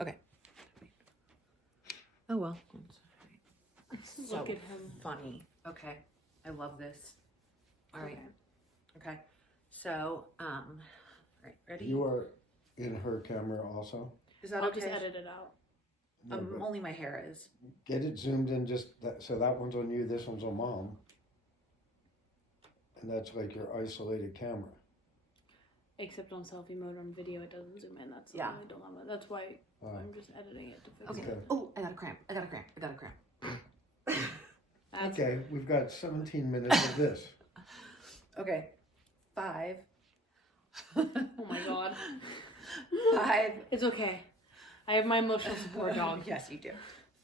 Okay. Oh, well. So Look at him. funny. Okay. I love this. All right. Okay. So, all right. Ready? You are in her camera also. Is that I'll okay? just edit it out. No, but Only my hair is. get it zoomed in so that one's on you, this one's on mom. And that's like your isolated camera. Except on selfie mode on video, it doesn't zoom in. That's the Yeah. only dilemma. That's why I'm just editing it to fix Okay. it. Oh, I got a cramp. That's Okay, we've got 17 minutes of this. Okay. 5. Oh my god. 5. It's okay. I have my emotional support dog. Yes, you do.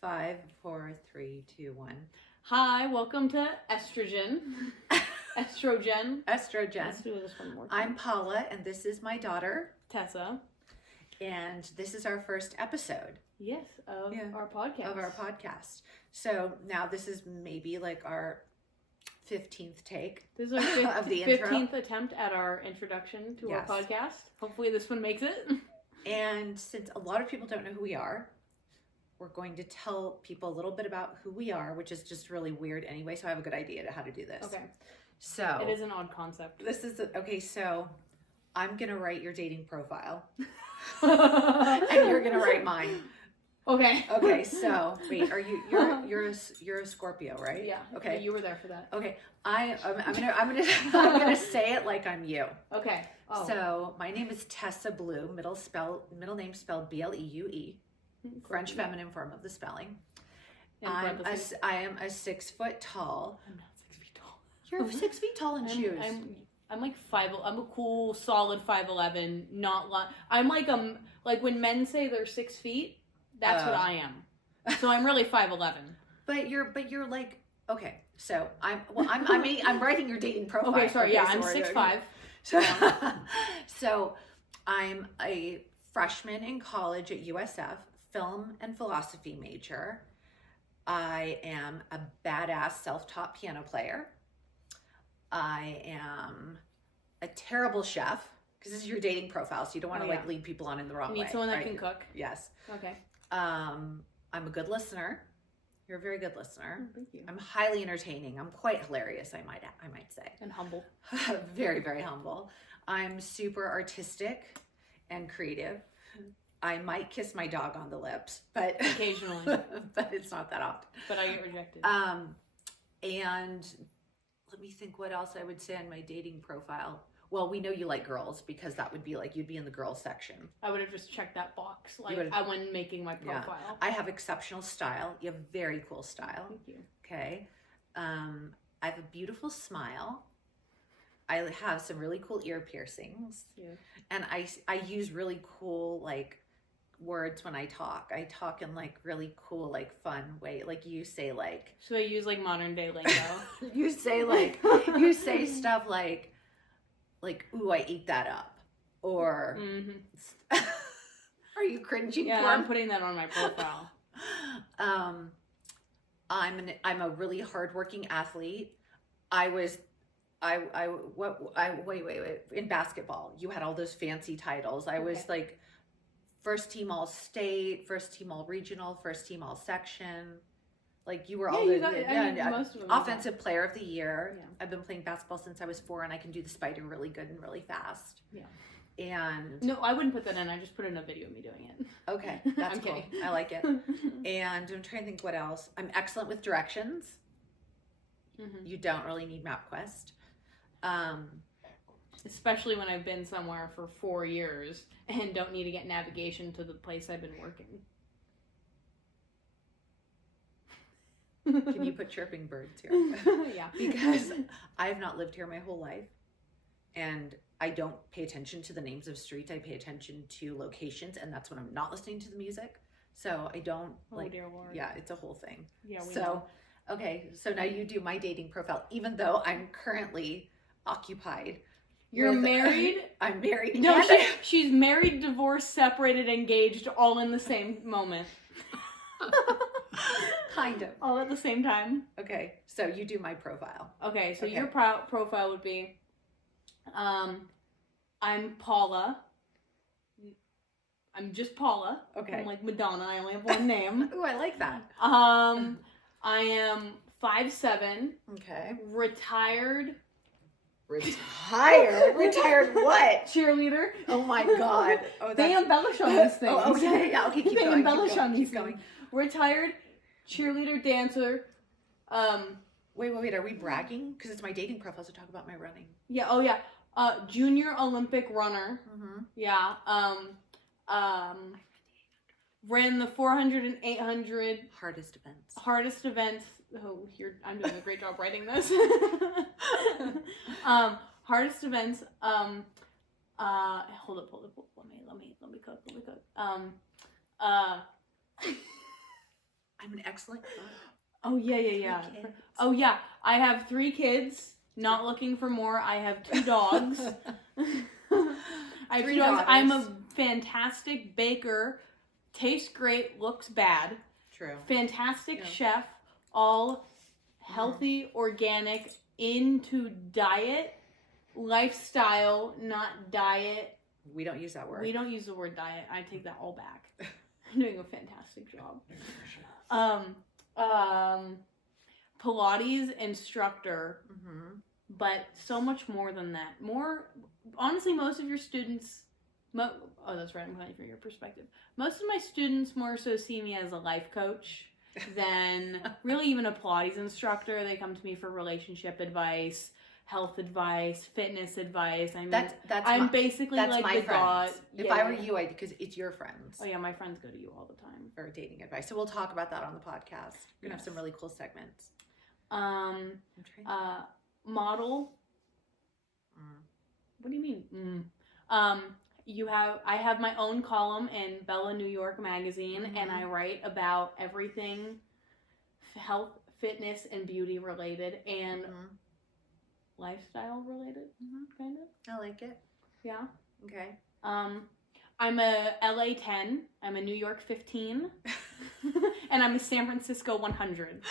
5, 4, 3, 2, 1. Hi, welcome to Estrogen. Estrogen. Let's do this one more time. I'm Paula, and this is my daughter, Tessa. and this is our first episode Yes, of our podcast. of our podcast. So now this is maybe like our 15th take. This is our of the intro. 15th attempt at our introduction to Yes. our podcast. Hopefully this one makes it. And since a lot of people don't know who we are, we're going to tell people a little bit about who we are, which is just really weird anyway. So I have a good idea to how to do this. Okay. So It is an odd concept. this is okay. So I'm gonna write your dating profile, and you're gonna write mine. Okay. Okay. So wait, you're a Scorpio, right? Yeah. Okay. You were there for that. Okay. I'm gonna say it like I'm you. Okay. Oh. So my name is Tessa Blue. Middle name spelled Bleue. French feminine form of the spelling. In I parentheses. am a 6 foot tall. I'm not 6 feet tall. You're 6 feet tall in shoes. I'm like 5. I'm a cool, solid 5'11". Not I'm like when men say they're 6 feet. That's what I am. So I'm really 5'11". But you're like, okay. So I'm writing your dating profile. Okay, sorry. Yeah, so I'm we're 6'5". So I'm a freshman in college at USF, film and philosophy major. I am a badass self-taught piano player. I am a terrible chef, because this is your dating profile, so you don't want to lead people on in the wrong way. You need someone that right? can cook. Yes. Okay. I'm a good listener. You're a very good listener. Thank you. I'm highly entertaining. I'm quite hilarious, I might say. And humble. Very, very humble. I'm super artistic and creative. I might kiss my dog on the lips, but Occasionally. but it's not that often. But I get rejected. And let me think what else I would say on my dating profile. Well, we know you like girls, because that would be like you'd be in the girls section. I would have just checked that box would've- when making my profile. Yeah. I have exceptional style. You have very cool style. Thank you. Okay. I have a beautiful smile. I have some really cool ear piercings. Yeah. And I use really cool like words when I talk. I talk in like really cool, like fun way. Like you say like So I use like modern day lingo. you say stuff like ooh, I ate that up. Or are you cringing Yeah, for I'm putting that on my profile. I'm a really hardworking athlete. Wait. In basketball, you had all those fancy titles. I was like first team all state, first team all regional, first team all section. Like you were all most of them offensive player of the year. Yeah. I've been playing basketball since I was 4, and I can do the spider really good and really fast. Yeah. And no, I wouldn't put that in. I just put in a video of me doing it. okay, that's I'm cool. kidding. I like it. And I'm trying to think what else. I'm excellent with directions. You don't really need MapQuest. Especially when I've been somewhere for 4 years and don't need to get navigation to the place I've been working. Can you put chirping birds here? Yeah. Because I have not lived here my whole life, and I don't pay attention to the names of streets. I pay attention to locations, and that's when I'm not listening to the music. So I don't Dear Lord. Yeah, it's a whole thing. Yeah. Okay, so now you do my dating profile, even though I'm currently occupied. You're married? I'm married. No, she's married, divorced, separated, engaged, all in the same moment. Kind of. All at the same time. Okay, so you do my profile. Okay, so your profile would be, I'm Paula. I'm just Paula. Okay. I'm like Madonna. I only have one name. Ooh, I like that. I am 5'7". Okay. Retired. Retired? Retired what? Cheerleader. Oh my god. Oh, They embellish on these things. Oh, yeah. Okay, keep They going. embellish on these Keep going. things. Retired cheerleader dancer. Wait. Are we bragging? Because it's my dating profile to talk about my running. Yeah. Oh yeah. Junior Olympic runner. Mm-hmm. Yeah. Ran the 400 and 800 Hardest events. Oh, I'm doing a great job writing this. Hardest events. Hold up. Let me cook. I'm an excellent cook. Oh yeah. Kids. Oh yeah. I have 3 kids. Not looking for more. I have 2 dogs. I have 3 2 dogs. daughters. I'm a fantastic baker. Tastes great. Looks bad. True. Fantastic Yeah. chef. All healthy, organic, into diet, lifestyle, not diet. We don't use that word. We don't use the word diet. I take that all back. I'm doing a fantastic job. Pilates instructor, Mm-hmm. but so much more than that. Honestly, most of your students, that's right, I'm coming from your perspective. Most of my students more so see me as a life coach than really even a Pilates instructor. They come to me for relationship advice, health advice, fitness advice. I mean, I'm basically that's like my the god. friends. If I were you, because it's your friends. Oh yeah, my friends go to you all the time for dating advice. So we'll talk about that on the podcast. We're gonna have some really cool segments. Model. What do you mean? I have my own column in Bella New York magazine, Mm-hmm. and I write about everything health, fitness, and beauty related, and lifestyle related, kind of. I like it. Yeah. Okay. I'm a LA 10. I'm a New York 15. And I'm a San Francisco 100.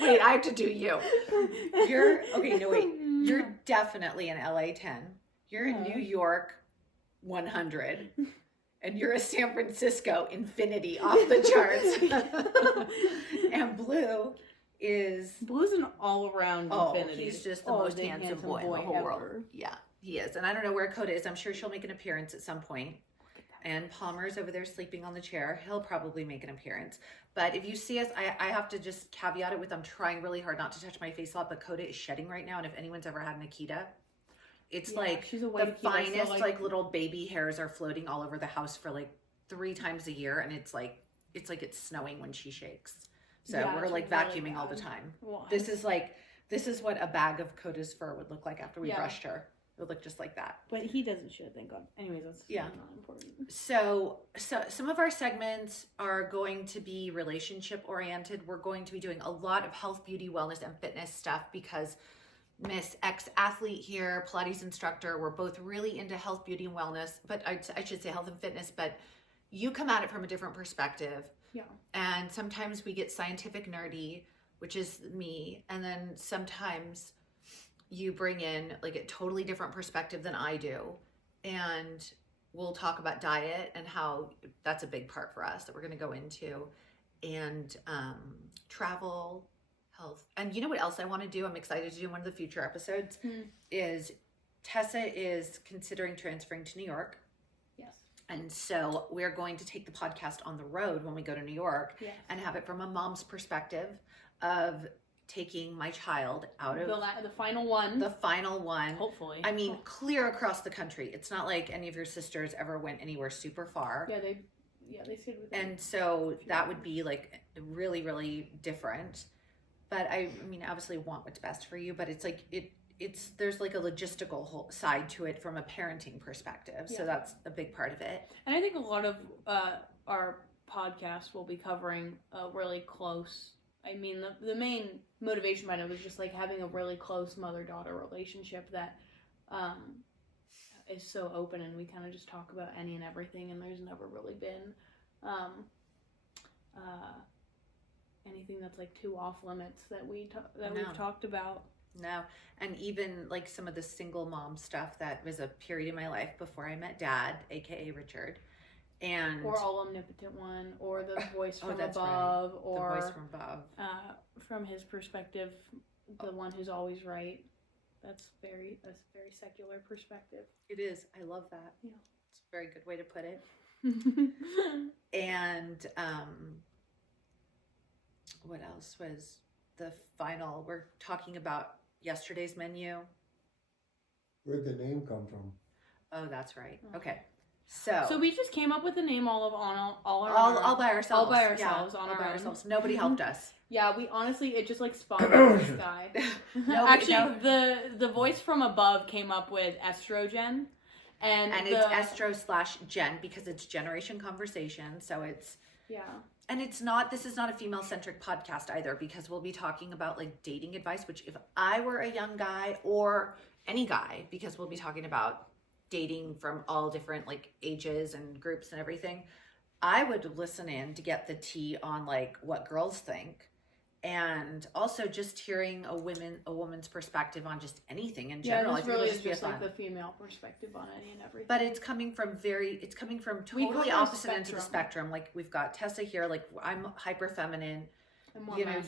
Wait, I have to do you. You're definitely an LA 10. You're a New York 100. And you're a San Francisco infinity off the charts. And Blue's an all-around infinity. He's just the most handsome boy in the whole world. Yeah, he is. And I don't know where Coda is. I'm sure she'll make an appearance at some point. And Palmer's over there sleeping on the chair. He'll probably make an appearance. But if you see us, I have to just caveat it with I'm trying really hard not to touch my face a lot, but Coda is shedding right now. And if anyone's ever had an Akita, it's she's the Akita, finest, so little baby hairs are floating all over the house for 3 times a year. And it's like it's snowing when she shakes. So we're vacuuming really all the time. Wow. This is what a bag of Coda's fur would look like after we brushed her. It would look just like that. But he doesn't shit, thank God. Anyways, that's not important. So some of our segments are going to be relationship oriented. We're going to be doing a lot of health, beauty, wellness, and fitness stuff because Miss ex-athlete here, Pilates instructor, we're both really into health, beauty, and wellness. But I should say health and fitness, but you come at it from a different perspective. Yeah. And sometimes we get scientific nerdy, which is me. And then sometimes you bring in a totally different perspective than I do. And we'll talk about diet and how that's a big part for us that we're going to go into. And travel, health. And you know what else I want to do? I'm excited to do in one of the future episodes is Tessa is considering transferring to New York. Yes. And so we're going to take the podcast on the road when we go to New York and have it from a mom's perspective of taking my child out of the final one. The final one. Hopefully. I mean, clear across the country. It's not like any of your sisters ever went anywhere super far. Yeah, they stayed with And so that would be really, really different. But I mean, obviously want what's best for you, but it's there's a logistical side to it from a parenting perspective. Yeah. So that's a big part of it. And I think a lot of our podcasts will be covering really close. I mean, the main motivation behind it was just having a really close mother-daughter relationship that is so open, and we kind of just talk about any and everything, and there's never really been anything that's too off limits that we've talked about. No. And even like some of the single mom stuff, that was a period in my life before I met Dad, aka Richard. And Or All Omnipotent One, or The Voice from that's Above, right. or The Voice from Above. From his perspective, the one who's always right. That's a very secular perspective. It is. I love that. Yeah. It's a very good way to put it. And what else was the final? We're talking about yesterday's menu. Where'd the name come from? Oh, that's right. Oh. Okay. So we just came up with the name all by ourselves. All by ourselves, yeah, on all our by own. ourselves. Nobody helped us. Yeah, we honestly, it just like spawned out of the sky. Actually, the Voice from Above came up with estrogen. And it's estro/gen because it's generation conversation. So it's, yeah. And this is not a female centric podcast either, because we'll be talking about like dating advice, which if I were a young guy or any guy, because we'll be talking about dating from all different like ages and groups and everything, I would listen in to get the tea on like what girls think. And also just hearing a woman's perspective on just anything in general. Yeah, this really is just fun. like the female perspective on any and everything. But it's coming from totally opposite ends of the spectrum. Like we've got Tessa here, like I'm hyper feminine.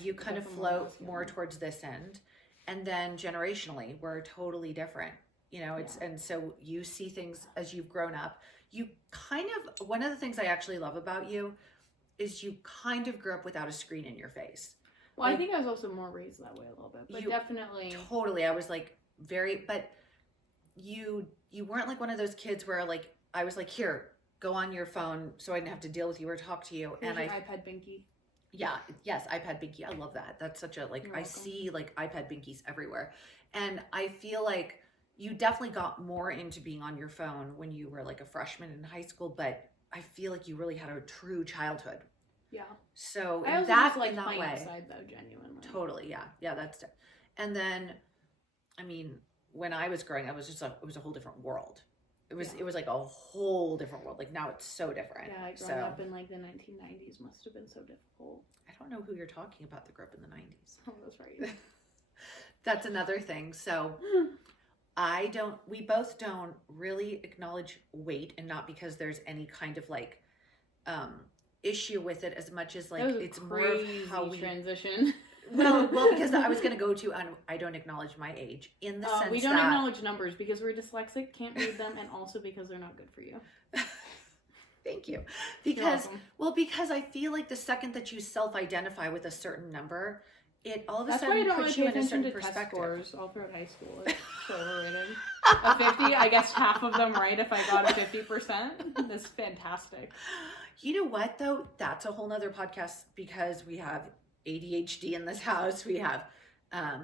You kind of float more towards this end. And then generationally, we're totally different. And so you see things as you've grown up. You kind of, one of the things I actually love about you is you kind of grew up without a screen in your face. Well, I think I was also more raised that way a little bit, but definitely. Totally. I was like but you weren't like one of those kids where like, I was like, here, go on your phone so I didn't have to deal with you or talk to you. Here's your iPad binky. Yeah. Yes. iPad binky. I love that. That's such a, like, I see like iPad binkies everywhere. And I feel like you definitely got more into being on your phone when you were like a freshman in high school, but I feel like you really had a true childhood. Yeah. So I also that just like in that playing way, outside though, genuinely. totally, yeah, that's. And then, I mean, when I was growing up, it was a whole different world. It was like a whole different world. Like now it's so different. Yeah, growing up in like the 1990s must have been so difficult. I don't know who you're talking about that grew up in the 90s. Oh, that's right. That's another thing. So we both don't really acknowledge weight, and not because there's any kind of like issue with it as much as like it's more of how we transition. well because I was going to go to I don't acknowledge my age in the sense we don't acknowledge numbers because we're dyslexic, can't read them, and also because they're not good for you. Thank you. Because I feel like the second that you self-identify with a certain number, it all of a sudden puts you in a certain perspective. Scores all throughout high school. It's so overrated. A 50, I guess half of them right if I got a 50%. That's fantastic. You know what though? That's a whole nother podcast because we have ADHD in this house. We have I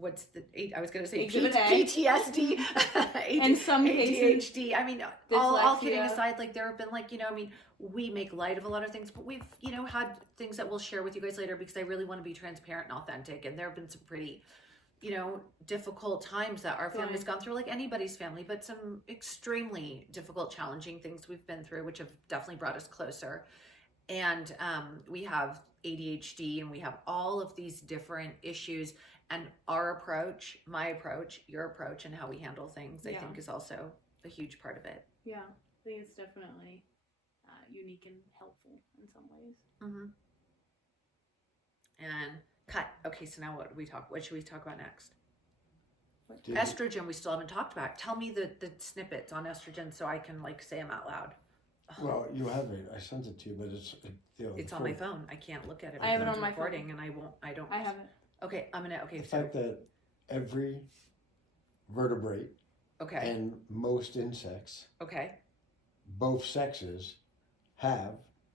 was going to say PTSD and some cases ADHD. I mean, all kidding aside, like there have been like, we make light of a lot of things, but we've, had things that we'll share with you guys later because I really want to be transparent and authentic. And there have been some pretty, difficult times that our family's gone through, like anybody's family, but some extremely difficult, challenging things we've been through, which have definitely brought us closer. And we have ADHD and we have all of these different issues, and our approach, my approach, your approach, and how we handle things, I think is also a huge part of it. Yeah, I think it's definitely unique and helpful in some ways. Mm-hmm. And cut. Okay, so now what should we talk about next? Estrogen, we still haven't talked about. Tell me the snippets on estrogen so I can like say them out loud. Well, you have it. I sent it to you, but it's on my phone. I can't look at it. I have it on my recording, phone. and I have it. Okay, the fact that every vertebrate and most insects, both sexes, have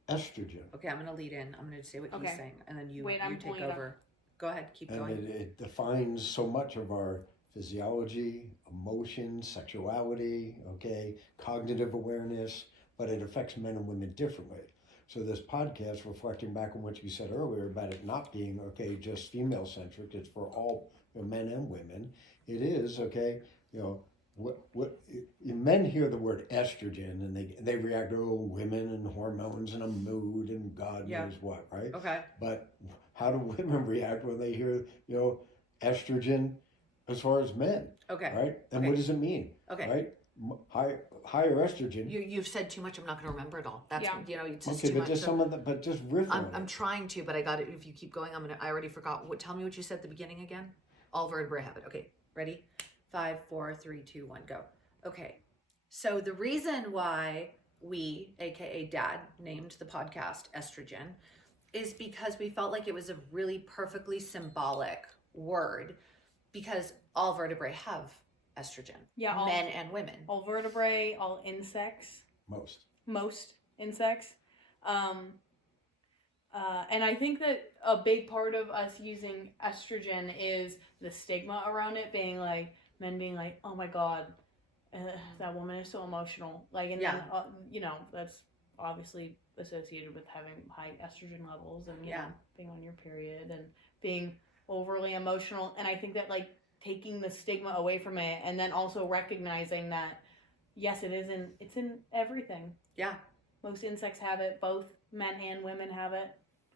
estrogen. Okay, I'm going to lead in. I'm going to say what he's saying, and then you take over. Go ahead, keep going. And it defines so much of our physiology, emotion, sexuality, cognitive awareness, but it affects men and women differently. So this podcast, reflecting back on what you said earlier about it not being, just female-centric, it's for all men and women. It is, what men hear the word estrogen and they react, women and hormones and a mood and God knows what, right? Okay. But how do women react when they hear, estrogen as far as men. Okay. Right? And Okay. what does it mean? Okay. Right? Higher estrogen. You've said too much. I'm not going to remember it all. That's it's just Okay, too but much. just some of the, but just riff on I'm it. trying to, but I got it. If you keep going, I already forgot. Tell me what you said at the beginning again. All vertebrae have it. Okay, ready? 5, 4, 3, 2, 1, go. Okay. So the reason why we, aka Dad, named the podcast Estrogen is because we felt like it was a really perfectly symbolic word, because all vertebrae have estrogen. Yeah, men and women. All vertebrae, all insects. Most insects. And I think that a big part of us using estrogen is the stigma around it being like, men being like, oh my God, that woman is so emotional. Like, and then, that's obviously associated with having high estrogen levels and, you know, being on your period and being overly emotional. And I think that, like, taking the stigma away from it, and then also recognizing that, yes, it's in everything. Yeah. Most insects have it. Both men and women have it.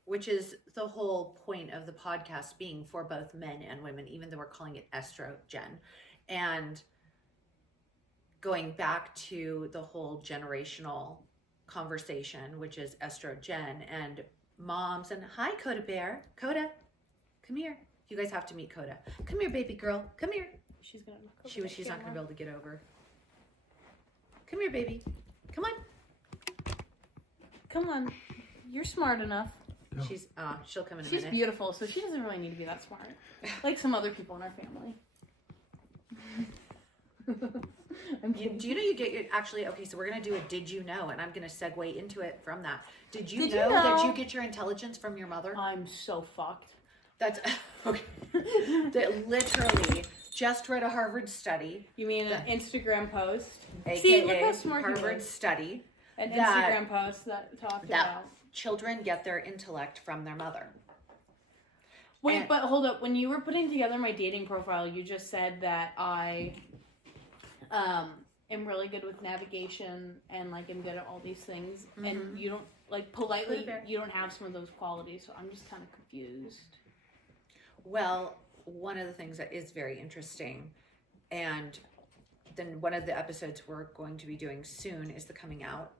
Which is the whole point of the podcast, being for both men and women, even though we're calling it estrogen. And going back to the whole generational conversation, which is estrogen and moms. And hi, Coda Bear. Coda, come here. You guys have to meet Coda. Come here, baby girl. Come here. She's gonna. She's not gonna be able to get over. Come here, baby. Come on. Come on. You're smart enough. No. She'll come in a She's minute. beautiful, so she doesn't really need to be that smart. Like some other people in our family. Do you know you get your, actually, okay, so we're going to do a did you know, and I'm going to segue into it from that. Did you know that you get your intelligence from your mother? I'm so fucked. That's, okay. That literally just read a Harvard study. You mean an Instagram post? AKA See, look how smart Harvard study. An Instagram post that talked about children get their intellect from their mother. Wait, but hold up. When you were putting together my dating profile, you just said that I am really good with navigation and like am good at all these things. Mm-hmm. And you don't, like, politely, you don't have some of those qualities. So I'm just kind of confused. Well, one of the things that is very interesting, and then one of the episodes we're going to be doing soon is the coming out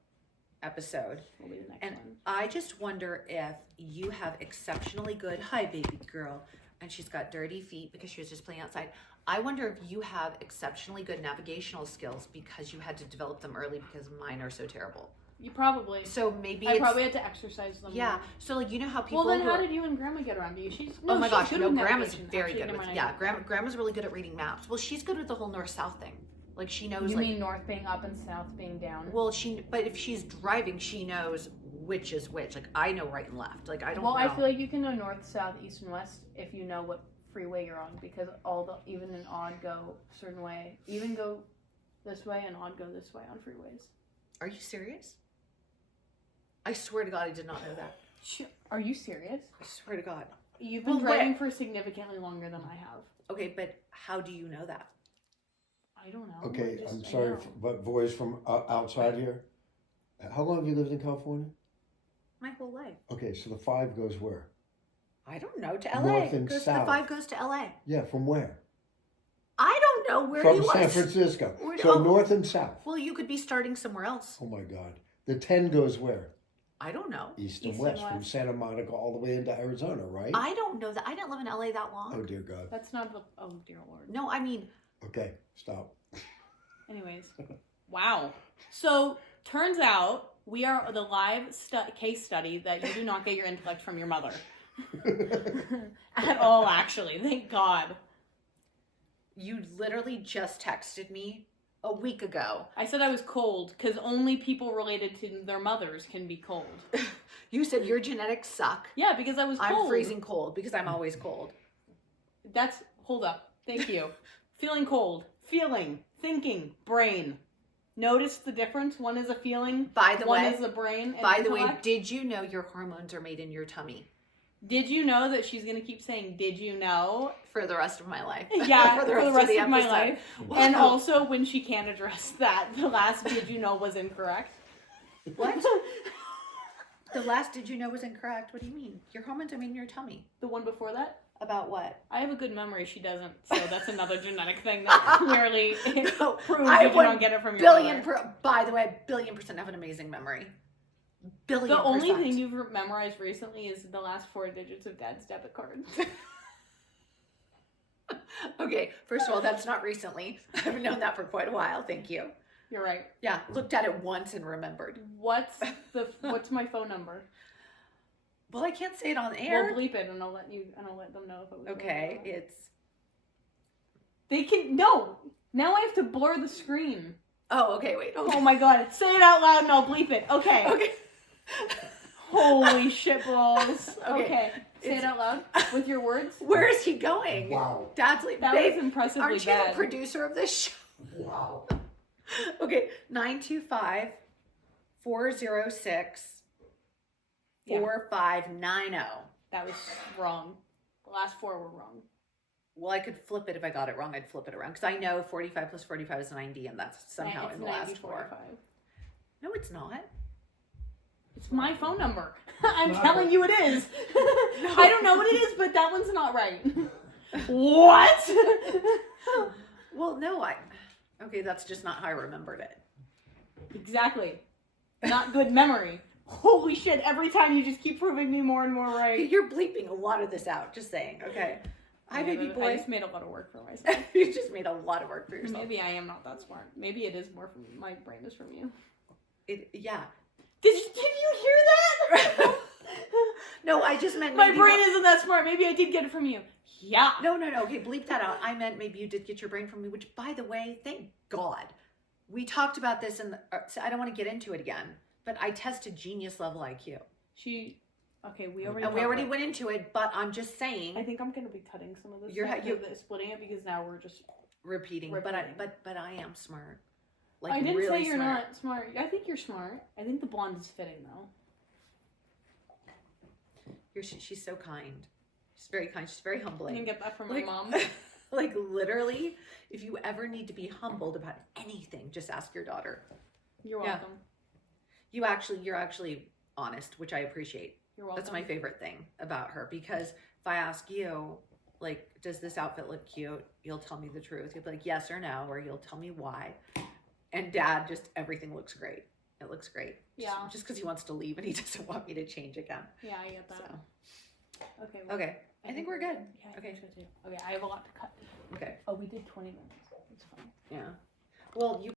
episode. Will be the next and one. I just wonder if you have exceptionally good, hi baby girl, and she's got dirty feet because she was just playing outside. I wonder if you have exceptionally good navigational skills because you had to develop them early, because mine are so terrible. You probably. So maybe I probably had to exercise them. Yeah. More. So like, you know how people. Well, then how did you and Grandma get around? She's oh my gosh, no, Grandma's navigation. very good with. Yeah, Grandma's really good at reading maps. Well, she's good with the whole north-south thing. Like, she knows. You mean north being up and south being down? Well, but if she's driving, she knows which is which. Like, I know right and left. Like, I don't know. Well, I feel like you can know north, south, east, and west if you know what freeway you're on, because even and odd go a certain way. Even go this way and odd go this way on freeways. Are you serious? I swear to God, I did not know that. Are you serious? I swear to God. You've been driving for significantly longer than I have. Okay, but how do you know that? I don't know. Okay, I'm sorry, but voice from outside here. How long have you lived in California? My whole life. Okay, so the 5 goes where? I don't know, to LA. North and south. The 5 goes to LA. Yeah, from where? I don't know where from you San Francisco. So north and south. Well, you could be starting somewhere else. Oh my God. The 10 goes where? I don't know. East and west, from Santa Monica all the way into Arizona, right? I don't know that. I didn't live in LA that long. Oh, dear God. That's not the... Oh, dear Lord. No, I mean... Okay, stop. Anyways. Wow. So, turns out we are the live case study that you do not get your intellect from your mother. At all, actually. Thank God. You literally just texted me a week ago. I said I was cold because only people related to their mothers can be cold. You said your genetics suck. Yeah, because I was cold. I'm freezing cold because I'm always cold. Hold up. Thank you. Feeling cold. Feeling. Thinking. Brain. Notice the difference? One is a feeling. One is the brain. And by the way, did you know your hormones are made in your tummy? Did you know that she's going to keep saying, did you know? For the rest of my life. Yeah, for the rest of my life. Wow. And also when she can't address that, the last did you know was incorrect. What? The last did you know was incorrect? What do you mean? Your hormones are made in your tummy. The one before that? About what? I have a good memory. She doesn't. So that's another genetic thing that clearly No, proves I you would don't get it from your mother. By the way, 1,000,000,000% have an amazing memory. Billion The only percent. thing you've memorized recently is the last 4 digits of Dad's debit card. Okay, first of all, that's not recently. I've known that for quite a while. Thank you. You're right. Yeah, looked at it once and remembered. What's my phone number? Well, I can't say it on air. We'll bleep it, and I'll let them know if it was. Okay, it's. They can no. Now I have to blur the screen. Oh, okay. Wait. Hold Oh on. my god! Say it out loud, and I'll bleep it. Okay. Okay. Holy shit balls. Okay. Okay. Say it out loud with your words. Where is he going? Wow. Dad's like, That babe, was impressively aren't you bad. the producer of this show? Wow. Okay, 925-406 Yeah. 4590. That was wrong. The last 4 were wrong. Well, I could flip it if I got it wrong. I'd flip it around because I know 45 plus 45 is 90, and that's somehow It's in the last 90, 4. 45. No, it's not. It's my phone number. I'm telling you it is. I don't know what it is, but that one's not right. What? Well, no, okay, that's just not how I remembered it. Exactly. Not good memory. Holy shit, every time you just keep proving me more and more right. You're bleeping a lot of this out, just saying, okay? Hi, baby I boy. just made a lot of work for myself. You just made a lot of work for yourself. Maybe I am not that smart. Maybe it is more from my brain is from you. Yeah. Did you hear that? No, I just meant My maybe brain isn't that smart. Maybe I did get it from you. Yeah. No. Okay, bleep that out. I meant maybe you did get your brain from me, which, by the way, thank God. We talked about this, so I don't want to get into it again, but I tested genius level IQ. We already And we already went into it, but I'm just saying. I think I'm going to be cutting some of this. You're splitting it because now we're just repeating. But I am smart. Like, I didn't really say you're smart. not smart. I think you're smart. I think the blonde is fitting though. She's so kind. She's very kind. She's very I humbling. didn't get that from my Like- mom. Like, literally, if you ever need to be humbled about anything, just ask your daughter. You're Yeah. welcome. You're actually honest, which I appreciate. You're welcome. That's my favorite thing about her, because if I ask you, like, does this outfit look cute? You'll tell me the truth. You'll be like, yes or no, or you'll tell me why. And Dad, just everything looks great. It looks great. Yeah. Just because he wants to leave and he doesn't want me to change again. Yeah, I get that. So, Okay. Well, okay. I think we're good. Yeah, I Okay. think so too. Okay, I have a lot to cut. Okay. Oh, we did 20 minutes. That's fine. Yeah. Well, you